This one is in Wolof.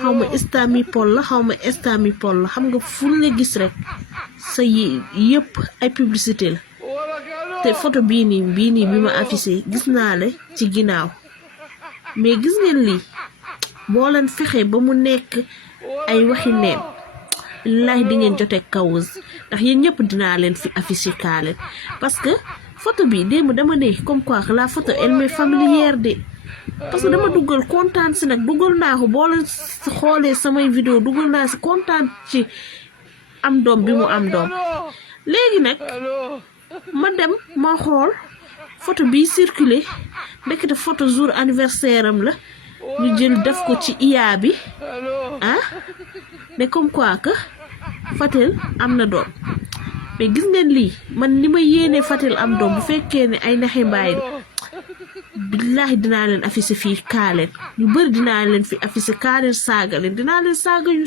xaw ma istami pol la xaw ma istami pol la xam nga fu la gis rek sa yëpp ay publicité la te photo bii nii bi ma affiché gis naa la ci ginnaaw mais gis ngeen lii boo leen fexe ba mu nekk ay waxi neen lay di ngeen jote cause ndax yéen ñëpp dinaa leen fi affiché kaalen parce que photo bi démb dama ne comme quoi que la photo elle m'est familière de parce que dama duggal kontaan si nag duggal naa ko boo leen xoolee samay vidéo duggal naa si kontaan ci am doom bi mu am doom léegi nag ma dem ma xool photo bi circulé ndekete photo jour anniversaire am la ñu jël def ko ci IA bi ne comme quoi que Fatel am na doom mais gis ngeen lii man ni ma yéene Fatel am doom bu fekkee ne ay naxe mbaay billaahi dinaa leen affiché fii kaaleen ñu bëri dinaa leen fi affiché kaaleen saaga leen dinaa leen saaga yu